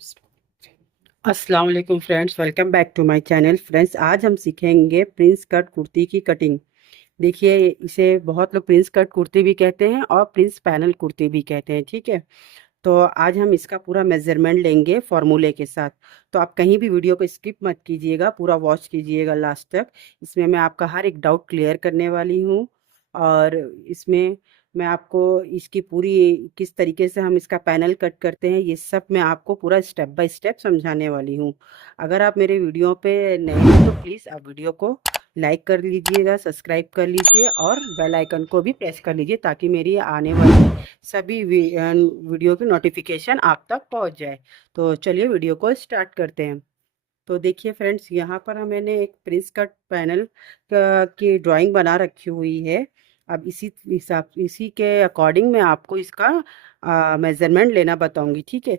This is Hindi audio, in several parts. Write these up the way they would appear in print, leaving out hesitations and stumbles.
अस्सलाम वालेकुम friends, welcome back to my channel. Friends, आज हम सीखेंगे प्रिंस कट कुर्ती की कटिंग। देखिए, इसे बहुत लोग प्रिंस कट कुर्ती भी कहते हैं और प्रिंस पैनल कुर्ती भी कहते हैं। ठीक है, तो आज हम इसका पूरा मेजरमेंट लेंगे फॉर्मूले के साथ। तो आप कहीं भी वीडियो को स्किप मत कीजिएगा, पूरा वॉच कीजिएगा लास्ट तक। इसमें मैं आपका हर एक डाउट क्लियर करने वाली हूँ। और इसमें मैं आपको इसकी पूरी किस तरीके से हम इसका पैनल कट करते हैं, ये सब मैं आपको पूरा स्टेप बाय स्टेप समझाने वाली हूँ। अगर आप मेरे वीडियो पे नए हैं तो प्लीज़ आप वीडियो को लाइक कर लीजिएगा, सब्सक्राइब कर लीजिए और बेल आइकन को भी प्रेस कर लीजिए, ताकि मेरी आने वाली सभी वीडियो की नोटिफिकेशन आप तक पहुंच जाए। तो चलिए वीडियो को स्टार्ट करते हैं। तो देखिए फ्रेंड्स, यहाँ पर मैंने एक प्रिंस कट पैनल की ड्राइंग बना रखी हुई है। अब इसी के अकॉर्डिंग मैं आपको इसका मेजरमेंट लेना बताऊंगी। ठीक है,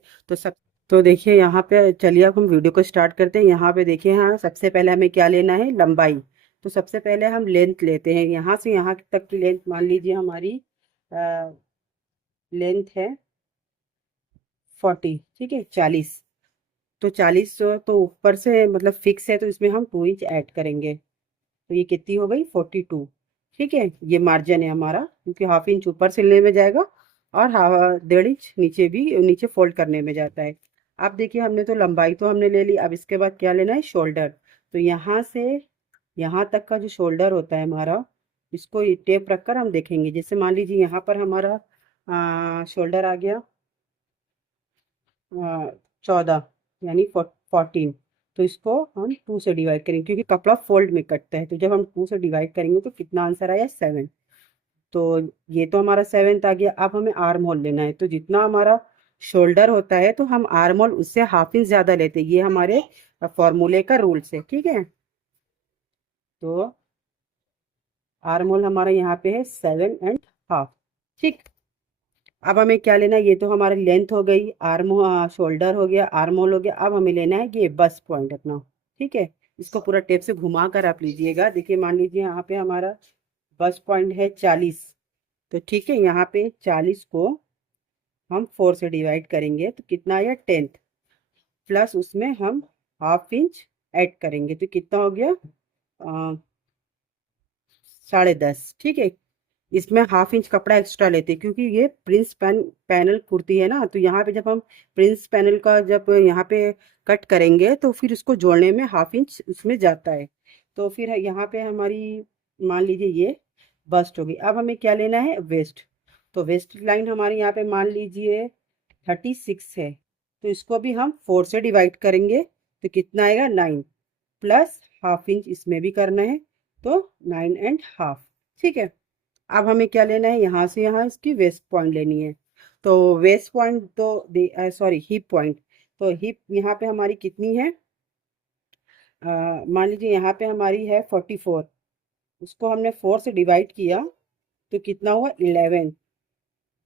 तो देखिए यहाँ पे, चलिए अब हम वीडियो को स्टार्ट करते हैं। यहाँ पे देखिए, हाँ, सबसे पहले हमें क्या लेना है, लंबाई। तो सबसे पहले हम लेंथ लेते हैं। यहाँ से यहाँ तक की लेंथ मान लीजिए हमारी लेंथ है 40। ठीक है, 40। तो 40 तो ऊपर से मतलब फिक्स है, तो इसमें हम 2 इंच ऐड करेंगे। तो ये कितनी हो गई, 42। ठीक है, ये मार्जिन है हमारा, क्योंकि हाफ इंच ऊपर सिलने में जाएगा और 1.5 इंच नीचे भी, नीचे फोल्ड करने में जाता है। अब देखिए, हमने तो लंबाई तो हमने ले ली। अब इसके बाद क्या लेना है, शोल्डर। तो यहाँ से यहाँ तक का जो शोल्डर होता है हमारा, इसको ये टेप रखकर हम देखेंगे। जैसे मान लीजिए यहाँ पर हमारा शोल्डर आ गया 14, यानी 14। तो इसको हम 2 से डिवाइड करेंगे, क्योंकि कपड़ा फोल्ड में कटता है। तो जब हम 2 से डिवाइड करेंगे तो कितना आंसर आया, 7। तो ये तो हमारा 7 आ गया। अब हमें आर्म होल लेना है। तो जितना हमारा शोल्डर होता है, तो हम आर्म होल उससे हाफ इंच ज्यादा लेते हैं। ये हमारे फॉर्मूले का रूल्स है। ठीक है, तो आर्म होल हमारा यहाँ पे है 7.5। ठीक, अब हमें क्या लेना है, ये तो हमारी लेंथ हो गई, शोल्डर हो गया, आर्म होल हो गया। अब हमें लेना है ये बस पॉइंट अपना। ठीक है, इसको पूरा टेप से घुमा कर आप लीजिएगा। देखिए, मान लीजिए यहाँ पे हमारा बस पॉइंट है 40। तो ठीक है, यहाँ पे 40 को हम 4 से डिवाइड करेंगे तो कितना आया, 10। प्लस उसमें हम हाफ इंच ऐड करेंगे, तो कितना हो गया, 10.5। ठीक है, इसमें हाफ इंच कपड़ा एक्स्ट्रा लेते हैं, क्योंकि ये पैनल कुर्ती है ना। तो यहाँ पे जब हम प्रिंस पैनल का जब यहाँ पे कट करेंगे, तो फिर उसको जोड़ने में हाफ इंच उसमें जाता है। तो फिर यहाँ पे हमारी, मान लीजिए ये बस्ट होगी। अब हमें क्या लेना है, वेस्ट। तो वेस्ट लाइन हमारी यहाँ पे मान लीजिए 36 है। तो इसको भी हम 4 से डिवाइड करेंगे, तो कितना आएगा, 9। प्लस हाफ इंच इसमें भी करना है, तो 9.5। ठीक है, अब हमें क्या लेना है, यहाँ से यहाँ इसकी वेस्ट पॉइंट लेनी है। तो वेस्ट पॉइंट तो सॉरी, हिप पॉइंट। तो हिप यहाँ पे हमारी कितनी है, मान लीजिए यहाँ पे हमारी है 44। उसको हमने 4 से डिवाइड किया, तो कितना हुआ, 11।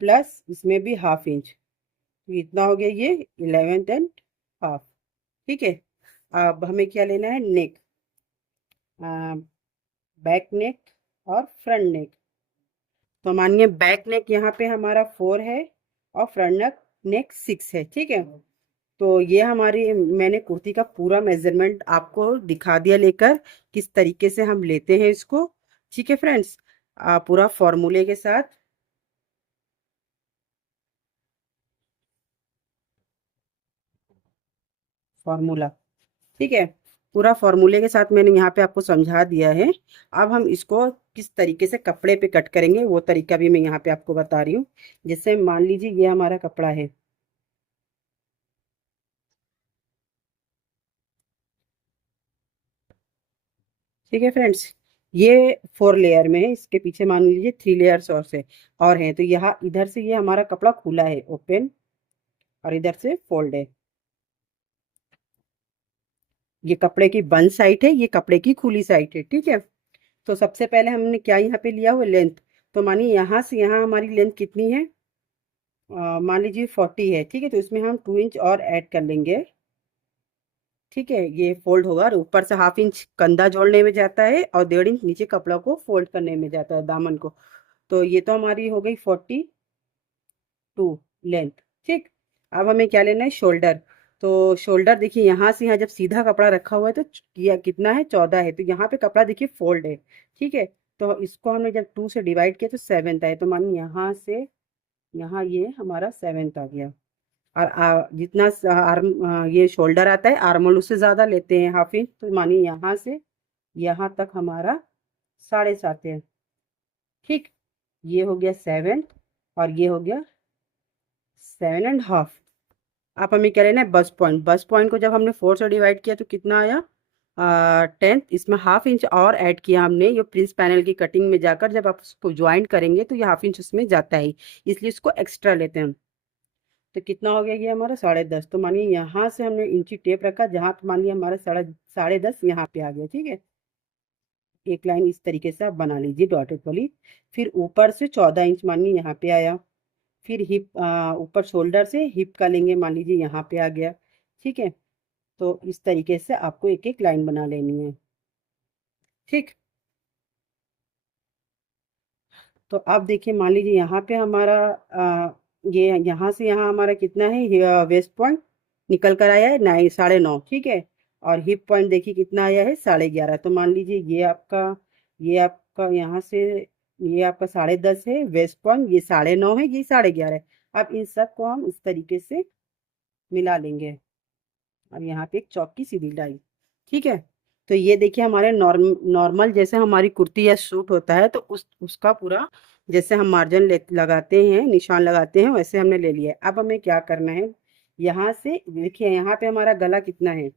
प्लस इसमें भी हाफ इंच, तो कितना हो गया ये, 11.5। ठीक है, अब हमें क्या लेना है, नेक, बैक नेक और फ्रंट नेक। तो मानिए बैक नेक यहाँ पे हमारा 4 है और फ्रंट नेक नेक 6 है। ठीक है, तो ये हमारी, मैंने कुर्ती का पूरा मेजरमेंट आपको दिखा दिया लेकर, किस तरीके से हम लेते हैं इसको। ठीक है फ्रेंड्स, पूरा फॉर्मूले के साथ, फॉर्मूला। ठीक है, पूरा फॉर्मूले के साथ मैंने यहाँ पे आपको समझा दिया है। अब हम इसको किस तरीके से कपड़े पे कट करेंगे, वो तरीका भी मैं यहाँ पे आपको बता रही हूँ। जैसे मान लीजिए ये हमारा कपड़ा है। ठीक है फ्रेंड्स, ये 4 लेयर में है। इसके पीछे मान लीजिए 3 लेयर्स और से और हैं। तो यहाँ इधर से ये हमारा कपड़ा खुला है, ओपन, और इधर से फोल्ड है। ये कपड़े की बंद साइड है, ये कपड़े की खुली साइड है। ठीक है, तो सबसे पहले हमने क्या यहाँ पे लिया हुआ, लेंथ। तो मानिए यहाँ से यहाँ हमारी लेंथ कितनी है, मान लीजिए 40 है। ठीक है, तो इसमें हम 2 इंच और ऐड कर लेंगे। ठीक है, ये फोल्ड होगा और ऊपर से हाफ इंच कंधा जोड़ने में जाता है और 1.5 इंच नीचे कपड़ा को फोल्ड करने में जाता है, दामन को। तो ये तो हमारी हो गई 42 लेंथ। ठीक, अब हमें क्या लेना है, शोल्डर। तो शोल्डर देखिए यहाँ से यहाँ जब सीधा कपड़ा रखा हुआ है तो यह कितना है 14 है, तो यहाँ पे कपड़ा देखिए फोल्ड है। ठीक है, तो इसको हमने जब 2 से डिवाइड किया तो 7th आए, तो मानिए यहाँ से यहाँ ये हमारा 7th आ गया। और जितना ये शोल्डर आता है आर्मोल उससे ज़्यादा लेते हैं हाफ इंच, तो मानिए यहाँ से यहाँ तक हमारा 7.5 है। ठीक, ये हो गया 7th और ये हो गया 7.5। आप हमें क्या लेना है, बस पॉइंट। बस पॉइंट को जब हमने 4 से डिवाइड किया तो कितना आया, 10th। इसमें हाफ इंच और ऐड किया हमने, ये प्रिंस पैनल की कटिंग में जाकर जब आप उसको ज्वाइंट करेंगे तो ये हाफ इंच उसमें जाता है, इसलिए इसको एक्स्ट्रा लेते हैं हम। तो कितना हो गया ये हमारा 10.5। तो मानिए यहाँ से हमने इंची टेप रखा, जहाँ पे मानिए हमारा 10.5 यहाँ पे आ गया। ठीक है, एक लाइन इस तरीके से आप बना लीजिए डॉटेड वाली। फिर ऊपर से 14 इंच मानिए यहाँ पे आया। फिर हिप ऊपर शोल्डर से हिप का लेंगे, मान लीजिए यहाँ पे आ गया। ठीक है, तो इस तरीके से आपको एक एक लाइन बना लेनी है। ठीक, तो अब देखिए मान लीजिए यहाँ पे हमारा ये यहाँ से यहाँ हमारा कितना है, वेस्ट पॉइंट निकल कर आया है 9.5। ठीक है, और हिप पॉइंट देखिए कितना आया है 11.5। तो मान लीजिए ये आपका यहाँ से ये आपका 10.5 है वेस्ट पॉइंट, ये 9.5 है, ये 11.5 है। अब इन सब को हम इस तरीके से मिला लेंगे। अब यहाँ पे एक चौक की सीधी लाइन। ठीक है, तो ये देखिए हमारे नॉर्मल जैसे हमारी कुर्ती या सूट होता है तो उसका पूरा जैसे हम मार्जिन लगाते हैं, निशान लगाते हैं, वैसे हमने ले लिया है। अब हमें क्या करना है, यहाँ से देखिए यहाँ पे हमारा गला कितना है,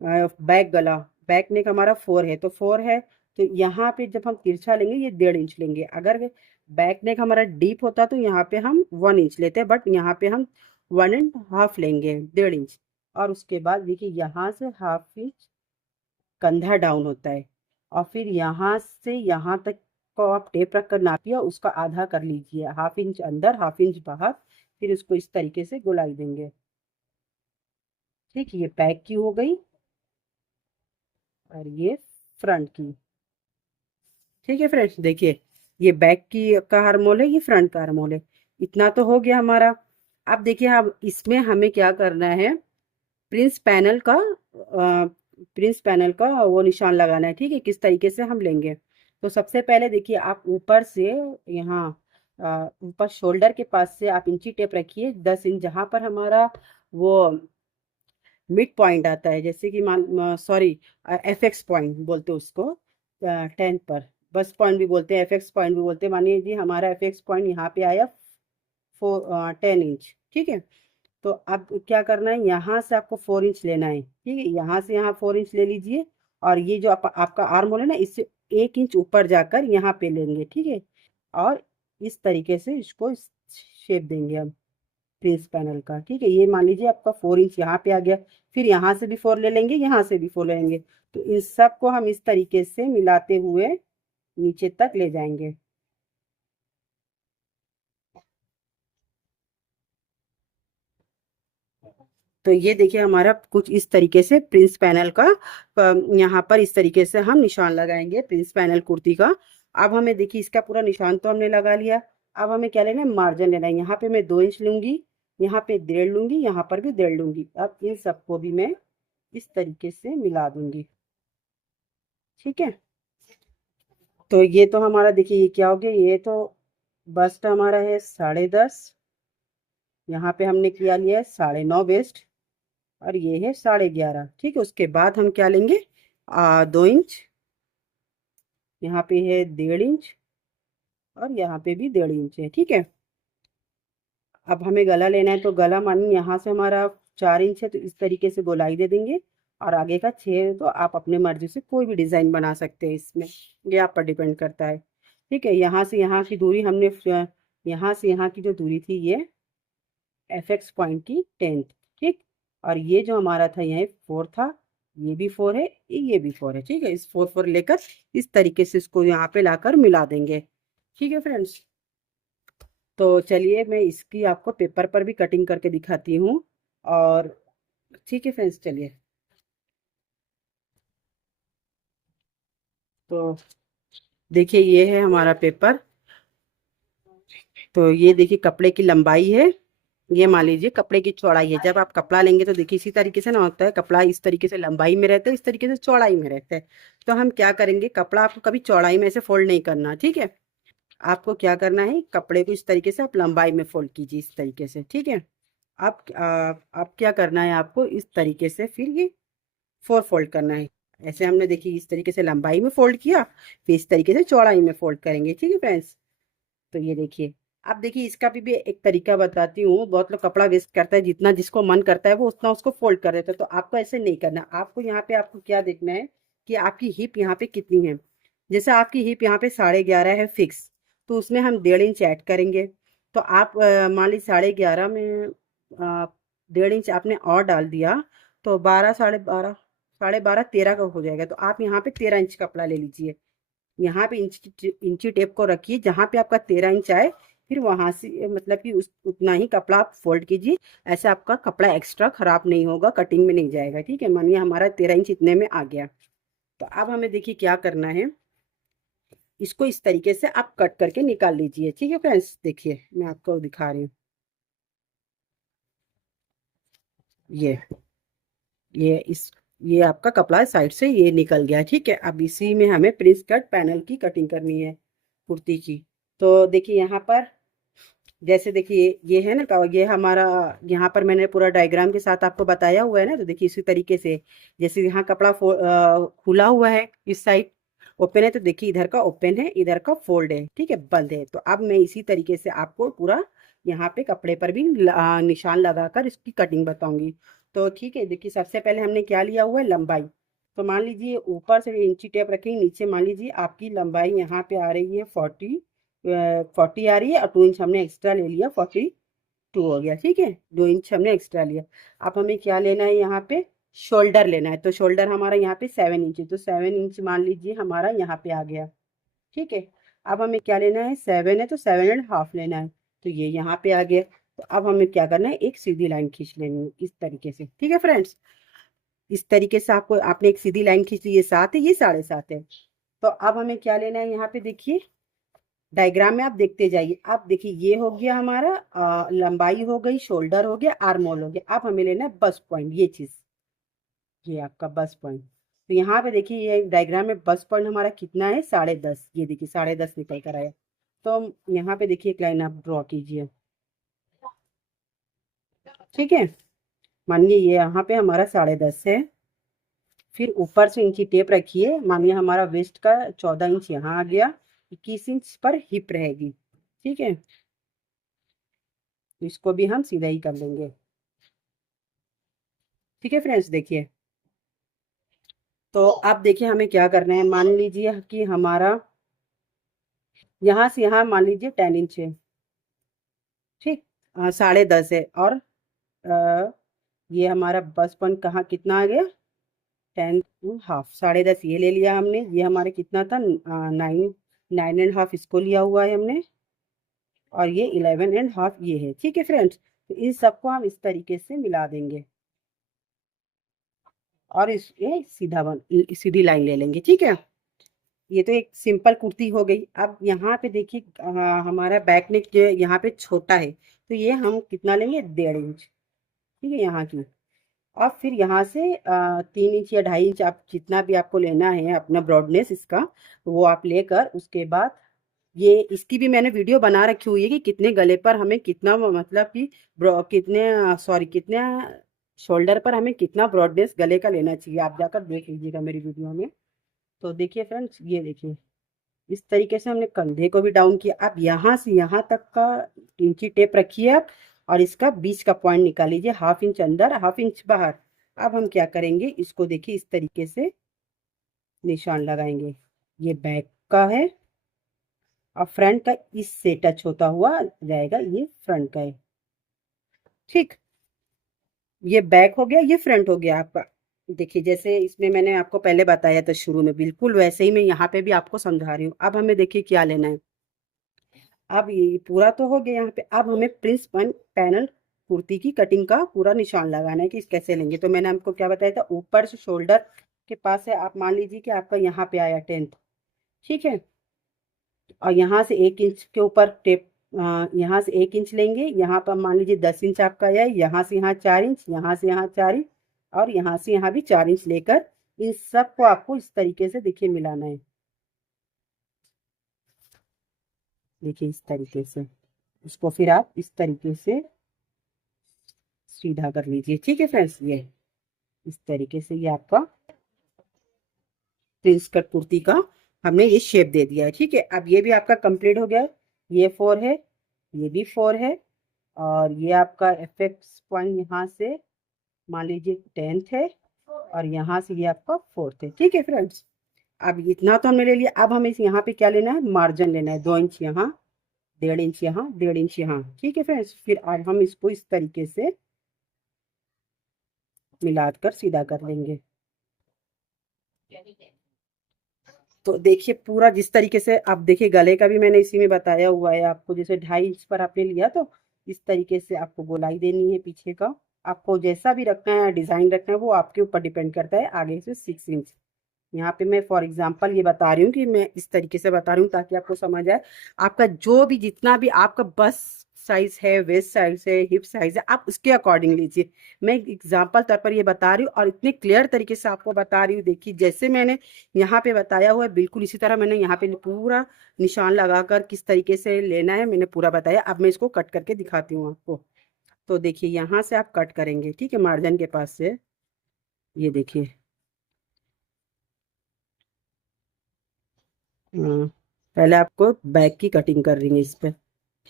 बैक गला, बैक नेक हमारा 4 है, तो 4 है। तो यहाँ पे जब हम तिरछा लेंगे ये 1.5 इंच लेंगे। अगर बैक नेक हमारा डीप होता तो यहाँ पे हम 1 इंच लेते, बट यहाँ पे हम 1.5 लेंगे, 1.5 इंच। और उसके बाद देखिए यहाँ से हाफ इंच कंधा डाउन होता है, और फिर यहाँ से यहाँ तक को आप टेप रख कर नापिए, उसका आधा कर लीजिए, हाफ इंच अंदर हाफ इंच बाहर। फिर इसको इस तरीके से गोलाई देंगे। ठीक, ये बैक की हो गई और ये फ्रंट की। ठीक है फ्रेंड्स, देखिए ये बैक की का आर्मोल है, ये फ्रंट का आर्मोल है। इतना तो हो गया हमारा। अब देखिए अब इसमें हमें क्या करना है, प्रिंस पैनल का वो निशान लगाना है। ठीक है, किस तरीके से हम लेंगे, तो सबसे पहले देखिए आप ऊपर से यहाँ ऊपर शोल्डर के पास से आप इंची टेप रखिए 10 इंच, जहाँ पर हमारा वो मिड पॉइंट आता है, जैसे कि मान सॉरी एफएक्स पॉइंट बोलते हैं उसको 10th पर। बस पॉइंट भी बोलते हैं, एफएक्स पॉइंट भी बोलते हैं। मानिए जी हमारा एफएक्स पॉइंट यहाँ पे आया 10 इंच। ठीक है, तो अब क्या करना है, यहाँ से आपको 4 इंच लेना है। ठीक है, यहाँ से यहाँ 4 इंच ले लीजिए, और ये जो आपका आर्म होल है ना, इससे 1 इंच ऊपर जाकर यहाँ पे लेंगे। ठीक है, और इस तरीके से इसको शेप देंगे हम प्रिंस पैनल का। ठीक है, ये मान लीजिए आपका 4 इंच यहाँ पे आ गया। फिर यहाँ से भी 4 ले लेंगे, यहाँ से भी 4 ले लेंगे। तो इन सब को हम इस तरीके से मिलाते हुए नीचे तक ले जाएंगे। तो ये देखिए हमारा कुछ इस तरीके से प्रिंस पैनल का यहाँ पर इस तरीके से हम निशान लगाएंगे प्रिंस पैनल कुर्ती का। अब हमें देखिए इसका पूरा निशान तो हमने लगा लिया। अब हमें क्या लेना है, मार्जिन लेना है। यहाँ पे मैं 2 इंच लूंगी, यहाँ पे 1.5 लूंगी, यहाँ पर भी 1.5 लूंगी। अब इन सबको भी मैं इस तरीके से मिला दूंगी। ठीक है, तो ये तो हमारा देखिए ये क्या हो गया, ये तो बस्ट हमारा है 10.5, यहाँ पे हमने किया लिया है 9.5 वेस्ट, और ये है 11.5। ठीक है, उसके बाद हम क्या लेंगे, 2 इंच, यहाँ पे है 1.5 इंच, और यहाँ पे भी 1.5 इंच है। ठीक है, अब हमें गला लेना है, तो गला मानिए यहाँ से हमारा 4 इंच है, तो इस तरीके से गोलाई दे देंगे। और आगे का 6 है, तो आप अपने मर्जी से कोई भी डिजाइन बना सकते हैं इसमें, ये आप पर डिपेंड करता है। ठीक है, यहाँ से यहाँ की दूरी हमने यहाँ से यहाँ की जो दूरी थी ये एफएक्स पॉइंट की 10th। ठीक, और ये जो हमारा था यहाँ 4 था, ये भी 4 है, ये भी 4 है। ठीक है, इस 4 लेकर इस तरीके से इसको यहाँ पे लाकर मिला देंगे। ठीक है फ्रेंड्स, तो चलिए मैं इसकी आपको पेपर पर भी कटिंग करके दिखाती हूँ। और ठीक है फ्रेंड्स, चलिए। तो देखिए ये है हमारा पेपर। तो ये देखिए कपड़े की लंबाई है, ये मान लीजिए कपड़े की चौड़ाई है। जब आप कपड़ा लेंगे तो देखिए इसी तरीके से ना होता है, कपड़ा इस तरीके से लंबाई में रहता है, इस तरीके से चौड़ाई में रहता है। तो हम क्या करेंगे, कपड़ा आपको कभी चौड़ाई में ऐसे फोल्ड नहीं करना, ठीक है। आपको क्या करना है, कपड़े को इस तरीके से आप लंबाई में फोल्ड कीजिए, इस तरीके से, ठीक है। आप क्या करना है, आपको इस तरीके से फिर ये फोर फोल्ड करना है। ऐसे हमने देखिए इस तरीके से लंबाई में फोल्ड किया, फिर इस तरीके से चौड़ाई में फोल्ड करेंगे, ठीक है फ्रेंड्स। तो ये देखिए, आप देखिए इसका भी एक तरीका बताती हूँ। बहुत लोग कपड़ा वेस्ट करता है, जितना जिसको मन करता है वो उतना उसको फोल्ड कर देता है। तो आपको ऐसे नहीं करना। आपको यहाँ पे आपको क्या देखना है कि आपकी हिप यहाँ पे कितनी है। जैसे आपकी हिप यहाँ पे 11.5 है फिक्स, तो उसमें हम 1.5 इंच ऐड करेंगे। तो आप मान लीजिए 11.5 में 1.5 इंच आपने और डाल दिया, तो 12, 12.5, 12.5, 13 का हो जाएगा। तो आप यहाँ पे 13 इंच कपड़ा ले लीजिए। यहाँ पे इंची टेप को रखिए, जहाँ पे आपका 13 इंच आए, फिर वहां से मतलब कि उस उतना ही कपड़ा आप फोल्ड कीजिए। ऐसे आपका कपड़ा एक्स्ट्रा खराब नहीं होगा, कटिंग में नहीं जाएगा, ठीक है। मानिए हमारा 13 इंच इतने में आ गया। तो अब हमें देखिए क्या करना है, इसको इस तरीके से आप कट करके निकाल लीजिए, ठीक है फ्रेंड्स। देखिए मैं आपको दिखा रही हूँ। ये ये इस ये आपका कपड़ा साइड से ये निकल गया, ठीक है। अब इसी में हमें प्रिंस कट पैनल की कटिंग करनी है कुर्ती की। तो देखिए यहाँ पर, जैसे देखिए ये है ना ये हमारा, यहाँ पर मैंने पूरा डायग्राम के साथ आपको बताया हुआ है ना। तो देखिए इसी तरीके से, जैसे यहाँ कपड़ा खुला हुआ है, इस साइड ओपन है, तो देखिए इधर का ओपन है, इधर का फोल्ड है, ठीक है, बंद है। तो अब मैं इसी तरीके से आपको पूरा यहाँ पे कपड़े पर भी निशान लगाकर इसकी कटिंग बताऊंगी। तो ठीक है, देखिए सबसे पहले हमने क्या लिया हुआ है, लंबाई। तो मान लीजिए ऊपर से इंची टेप रखेंगे, नीचे मान लीजिए आपकी लंबाई यहाँ पे आ रही है 40 आ रही है, और 2 इंच हमने एक्स्ट्रा ले लिया, 42 हो गया, ठीक है। 2 इंच हमने एक्स्ट्रा लिया। अब हमें क्या लेना है, यहाँ पे शोल्डर लेना है। तो शोल्डर हमारा यहाँ पे 7 इंच है, तो 7 इंच मान लीजिए हमारा यहाँ पे आ गया, ठीक है। अब हमें क्या लेना है, 7 है तो 7.5 लेना है, तो ये यहाँ पे आ गया। तो अब हमें क्या करना है, एक सीधी लाइन खींच लेनी है इस तरीके से, ठीक है फ्रेंड्स। इस तरीके से आपको आपने एक सीधी लाइन खींच ली, ये 7 है, ये 7.5 है। तो अब हमें क्या लेना है, यहाँ पे देखिए डायग्राम में आप देखते जाइए। अब देखिए ये हो गया हमारा लंबाई हो गई, शोल्डर हो गया, आर्म होल हो गया। अब हमें लेना है बस पॉइंट, ये चीज, ये आपका बस पॉइंट। तो यहाँ पे देखिए ये डायग्राम में बस पॉइंट हमारा कितना है, 10.5। ये देखिए 10.5 निकल कर आया। तो यहाँ पे देखिए एक लाइन आप ड्रॉ कीजिए, ठीक है। मानिए ये यहाँ पे हमारा 10.5 है। फिर ऊपर से इंची टेप रखिए, मानिए हमारा वेस्ट का 14 इंच यहाँ आ गया, 21 इंच पर हिप रहेगी, ठीक है। तो इसको भी हम सीधा ही कर लेंगे, ठीक है फ्रेंड्स। देखिए, तो अब देखिए हमें क्या करना है, मान लीजिए कि हमारा यहाँ से यहाँ मान लीजिए 10 इंच है, ठीक। 10.5 है, और ये हमारा बस पॉइंट कहाँ कितना आ गया, 10.5, 10.5 ये ले लिया हमने। ये हमारे कितना था, 9.5 इसको लिया हुआ है हमने, और ये 11.5 ये है, ठीक है फ्रेंड्स। तो इन सबको हम इस तरीके से मिला देंगे, और इस ये सीधी लाइन ले लेंगे, ठीक है। ये तो एक सिंपल कुर्ती हो गई। अब यहाँ पे देखिए हमारा बैक नेक जो है यहाँ पे छोटा है, तो ये हम कितना लेंगे, 1.5 इंच, ठीक है, यहाँ की। और फिर यहाँ से 3 इंच या 2.5 इंच, आप जितना भी आपको लेना है अपना ब्रॉडनेस इसका, वो आप लेकर उसके बाद ये इसकी भी मैंने वीडियो बना रखी हुई है कि कितने गले पर हमें कितना मतलब कि कितने शोल्डर पर हमें कितना ब्रॉडनेस गले का लेना चाहिए। आप जाकर देख लीजिएगा मेरी वीडियो में। तो देखिए फ्रेंड्स, ये देखिए इस तरीके से हमने कंधे को भी डाउन किया। अब यहाँ से यहाँ तक का इंची टेप रखिए आप, और इसका बीच का पॉइंट निकाल लीजिए, 1/2 इंच अंदर, 1/2 इंच बाहर। अब हम क्या करेंगे, इसको देखिए इस तरीके से निशान लगाएंगे। ये बैक का है, और फ्रंट का इससे टच होता हुआ जाएगा, ये फ्रंट का है, ठीक। ये बैक हो गया, ये फ्रंट हो गया आपका। देखिए जैसे इसमें मैंने आपको पहले बताया था शुरू में, बिल्कुल वैसे ही मैं यहाँ पे भी आपको समझा रही हूँ। अब हमें देखिए क्या लेना है। अब ये पूरा तो हो गया यहाँ पे। अब हमें प्रिंस पैनल कुर्ती की कटिंग का पूरा निशान लगाना है कि इस कैसे लेंगे। तो मैंने आपको क्या बताया था, ऊपर से शोल्डर के पास है, आप मान लीजिए कि आपका यहाँ पे आया 10th, ठीक है। और यहाँ से 1 इंच के ऊपर टेप यहाँ से 1 इंच लेंगे, यहाँ पर मान लीजिए 10 इंच आपका है, यहाँ से यहाँ 4 इंच, यहाँ से यहाँ 4 इंच, और यहाँ से यहाँ भी 4 इंच लेकर इन सबको आपको इस तरीके से देखिए मिलाना है। देखिए इस तरीके से इसको फिर आप इस तरीके से सीधा कर लीजिए। ठीक है फ्रेंड्स, ये इस तरीके से ये आपका प्रिंस कट कुर्ती का हमने ये शेप दे दिया है। ठीक है, अब ये भी आपका कंप्लीट हो गया है। ये 4 है, ये भी 4 है, और ये आपका एफेक्स पॉइंट यहाँ से मान लीजिए 10th है, और यहाँ से ये आपका 4th है। ठीक है फ्रेंड्स, अब इतना तो हमने ले लिया। अब हमें यहाँ पे क्या लेना है, मार्जिन लेना है। 2 इंच यहाँ, 1.5 इंच यहाँ, 1.5 इंच यहाँ। ठीक है फ्रेंड्स, फिर अब हम इसको इस तरीके से मिलाकर सीधा कर लेंगे। तो देखिए पूरा जिस तरीके से आप देखिए, गले का भी मैंने इसी में बताया हुआ है आपको। जैसे 2.5 इंच पर आपने लिया तो इस तरीके से आपको गोलाई देनी है पीछे का। आपको जैसा भी रखना है, डिजाइन रखना है, वो आपके ऊपर डिपेंड करता है। आगे से 6 इंच यहाँ पे मैं फॉर एग्जांपल ये बता रही हूँ कि मैं इस तरीके से बता रही हूँ ताकि आपको समझ आए। आपका जो भी जितना भी आपका बस साइज है, वेस्ट साइज है, हिप साइज है, आप उसके अकॉर्डिंग लीजिए। मैं एग्जांपल तौर पर ये बता रही हूँ और इतने क्लियर तरीके से आपको बता रही हूँ। देखिए जैसे मैंने यहाँ पे बताया हुआ है, बिल्कुल इसी तरह मैंने यहाँ पे पूरा निशान लगाकर किस तरीके से लेना है मैंने पूरा बताया। अब मैं इसको कट करके दिखाती हूँ आपको। तो देखिए यहाँ से आप कट करेंगे, ठीक है, मार्जिन के पास से। ये देखिए, हाँ, पहले आपको बैक की कटिंग कर रही है इस पे।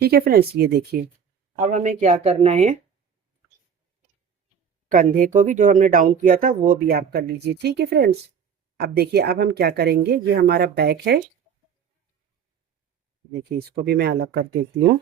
ठीक है फ्रेंड्स, ये देखिए अब हमें क्या करना है, कंधे को भी जो हमने डाउन किया था वो भी आप कर लीजिए। ठीक है फ्रेंड्स, अब देखिए अब हम क्या करेंगे, ये हमारा बैक है। देखिए इसको भी मैं अलग कर देती हूँ।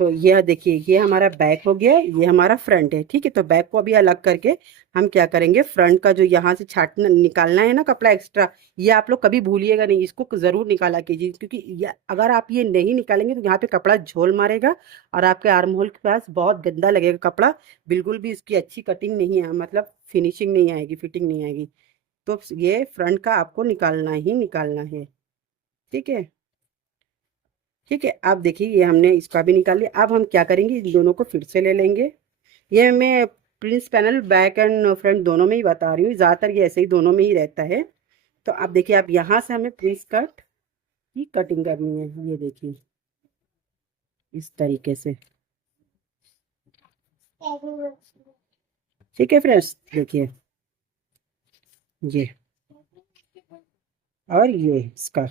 तो ये देखिए, ये हमारा बैक हो गया, ये हमारा फ्रंट है। ठीक है, तो बैक को अभी अलग करके हम क्या करेंगे, फ्रंट का जो यहाँ से छाटना निकालना है ना कपड़ा एक्स्ट्रा, ये आप लोग कभी भूलिएगा नहीं, इसको जरूर निकाला कीजिए। क्योंकि अगर आप ये नहीं निकालेंगे तो यहाँ पे कपड़ा झोल मारेगा और आपके आर्म होल के पास बहुत गंदा लगेगा कपड़ा। बिल्कुल भी इसकी अच्छी कटिंग नहीं है, मतलब फिनिशिंग नहीं आएगी, फिटिंग नहीं आएगी। तो ये फ्रंट का आपको निकालना ही निकालना है। ठीक है, ठीक है, अब देखिए ये हमने इसका भी निकाल लिया। अब हम क्या करेंगे, इन दोनों को फिर से ले लेंगे। ये मैं Prince panel back and front दोनों में ही बता रही हूँ, ज़्यादातर ये ऐसे ही दोनों में ही रहता है। तो अब देखिए, अब यहाँ से हमें प्रिंस कट की कटिंग करनी है। ये देखिए इस तरीके से। ठीक है फ्रेंड्स, देखिए ये, और ये इसका।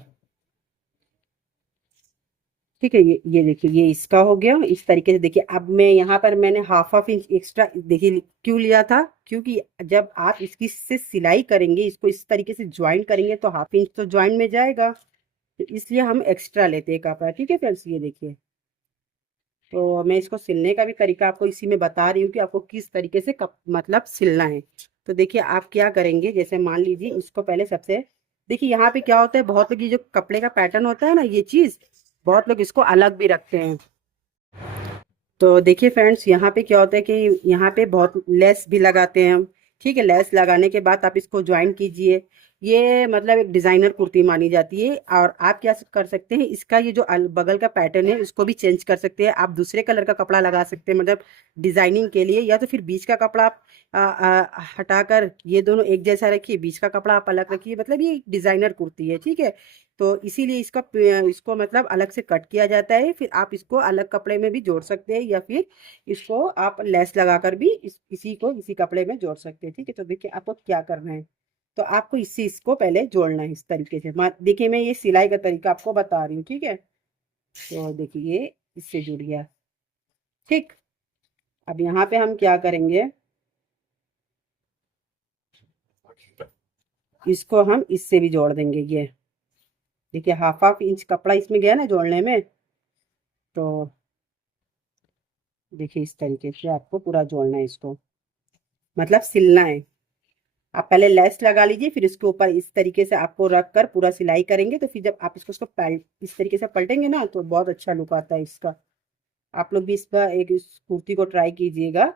ठीक है, ये देखिए ये इसका हो गया इस तरीके से। देखिए अब मैं यहाँ पर मैंने हाफ इंच एक्स्ट्रा देखिए क्यों लिया था, क्योंकि जब आप इसकी से सिलाई करेंगे, इसको इस तरीके से ज्वाइन करेंगे तो हाफ इंच तो ज्वाइन में जाएगा, तो इसलिए हम एक्स्ट्रा लेते हैं कपड़ा। ठीक है फ्रेंड्स, ये देखिए। तो मैं इसको सिलने का भी तरीका आपको इसी में बता रही हूँ कि आपको किस तरीके से मतलब सिलना है। तो देखिए आप क्या करेंगे, जैसे मान लीजिए इसको पहले सबसे, देखिए यहाँ पे क्या होता है, बहुत लोग ये जो कपड़े का पैटर्न होता है ना, ये चीज बहुत लोग इसको अलग भी रखते हैं। तो देखिए फ्रेंड्स, यहाँ पे क्या होता है कि यहाँ पे बहुत लेस भी लगाते हैं हम। ठीक है, लेस लगाने के बाद आप इसको ज्वाइन कीजिए। ये मतलब एक डिजाइनर कुर्ती मानी जाती है। और आप क्या कर सकते हैं, इसका ये जो बगल का पैटर्न है इसको भी चेंज कर सकते हैं। आप दूसरे कलर का कपड़ा लगा सकते हैं, मतलब डिजाइनिंग के लिए, या तो फिर बीच का कपड़ा आप हटाकर ये दोनों एक जैसा रखिए, बीच का कपड़ा आप अलग रखिए। मतलब ये डिजाइनर कुर्ती है। ठीक है, तो इसीलिए इसको मतलब अलग से कट किया जाता है। फिर आप इसको अलग कपड़े में भी जोड़ सकते हैं, या फिर इसको आप लेस लगाकर भी इसी को इसी कपड़े में जोड़ सकते हैं। ठीक है, तो देखिए आपको क्या करना है, तो आपको इसको पहले जोड़ना है इस तरीके से। देखिए मैं ये सिलाई का तरीका आपको बता रही हूँ। ठीक है, तो देखिए ये इससे जुड़ गया। ठीक, अब यहाँ पे हम क्या करेंगे, इसको हम इससे भी जोड़ देंगे। ये देखिए हाफ इंच कपड़ा इसमें गया ना जोड़ने में। तो देखिए इस तरीके से आपको पूरा जोड़ना है इसको, मतलब सिलना है। आप पहले लेस लगा लीजिए, फिर इसके ऊपर इस तरीके से आपको रख कर पूरा सिलाई करेंगे। तो फिर जब आप इसको पलट इस तरीके से पलटेंगे ना, तो बहुत अच्छा लुक आता है इसका। आप लोग भी इसका एक इस कुर्ती को ट्राई कीजिएगा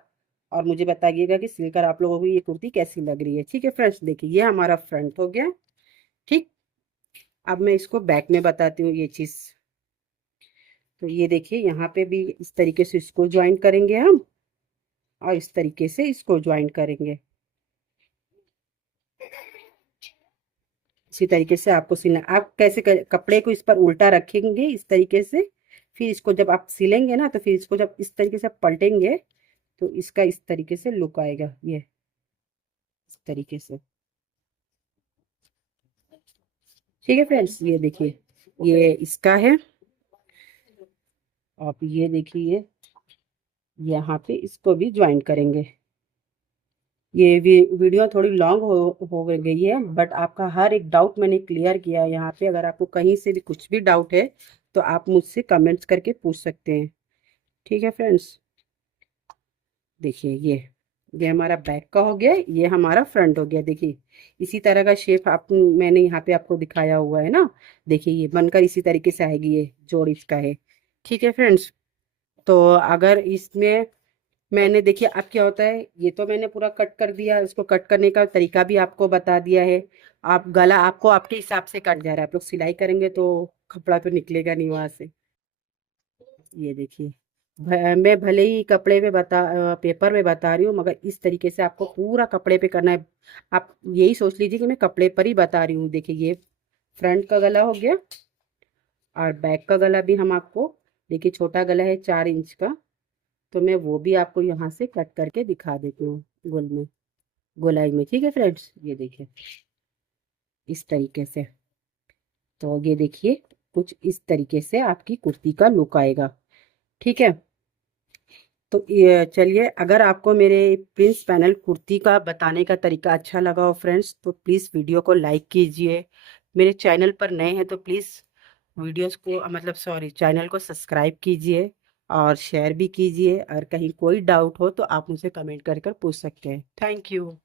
और मुझे बताइएगा कि सिलकर आप लोगों को ये कुर्ती कैसी लग रही है। ठीक है फ्रेंड्स, देखिए ये हमारा फ्रंट हो गया। ठीक, अब मैं इसको बैक में बताती हूँ ये चीज़। तो ये देखिए यहाँ पे भी इस तरीके से इसको ज्वाइन करेंगे हम, और इस तरीके से इसको ज्वाइन करेंगे। इसी तरीके से आपको सिलना। आप कैसे कपड़े को इस पर उल्टा रखेंगे इस तरीके से, फिर इसको जब आप सिलेंगे ना, तो फिर इसको जब इस तरीके से पलटेंगे तो इसका इस तरीके से लुक आएगा, ये इस तरीके से। ठीक है फ्रेंड्स, ये देखिए ये इसका है। आप ये देखिए यहाँ पे इसको भी ज्वाइन करेंगे। ये वीडियो थोड़ी लॉन्ग हो गई है, बट आपका हर एक डाउट मैंने क्लियर किया है यहाँ पे। अगर आपको कहीं से भी कुछ भी डाउट है तो आप मुझसे कमेंट्स करके पूछ सकते हैं। ठीक है फ्रेंड्स, देखिए ये हमारा बैक का हो गया, ये हमारा फ्रंट हो गया। देखिए इसी तरह का शेप आप मैंने यहाँ पे आपको दिखाया हुआ है ना। देखिए ये बनकर इसी तरीके से आएगी, ये जोड़ इसका है। ठीक है फ्रेंड्स, तो अगर इसमें मैंने देखिए अब क्या होता है, ये तो मैंने पूरा कट कर दिया, इसको कट करने का तरीका भी आपको बता दिया है। आप गला आपको आपके हिसाब से कट जा रहा है, आप लोग सिलाई करेंगे तो कपड़ा तो निकलेगा नहीं वहां से। ये देखिए मैं भले ही कपड़े पे पेपर पे बता रही हूँ, मगर इस तरीके से आपको पूरा कपड़े पे करना है। आप यही सोच लीजिए कि मैं कपड़े पर ही बता रही हूँ। देखिए ये फ्रंट का गला हो गया, और बैक का गला भी हम आपको, देखिए छोटा गला है 4 इंच का, तो मैं वो भी आपको यहाँ से कट करके दिखा देती हूँ गोलाई में। ठीक है फ्रेंड्स, ये देखिए इस तरीके से। तो ये देखिए कुछ इस तरीके से आपकी कुर्ती का लुक आएगा। ठीक है, तो ये चलिए, अगर आपको मेरे प्रिंस पैनल कुर्ती का बताने का तरीका अच्छा लगा हो फ्रेंड्स, तो प्लीज़ वीडियो को लाइक कीजिए। मेरे चैनल पर नए हैं तो प्लीज़ वीडियोस को मतलब सॉरी चैनल को सब्सक्राइब कीजिए, और शेयर भी कीजिए। और कहीं कोई डाउट हो तो आप मुझसे कमेंट कर कर पूछ सकते हैं। Thank you.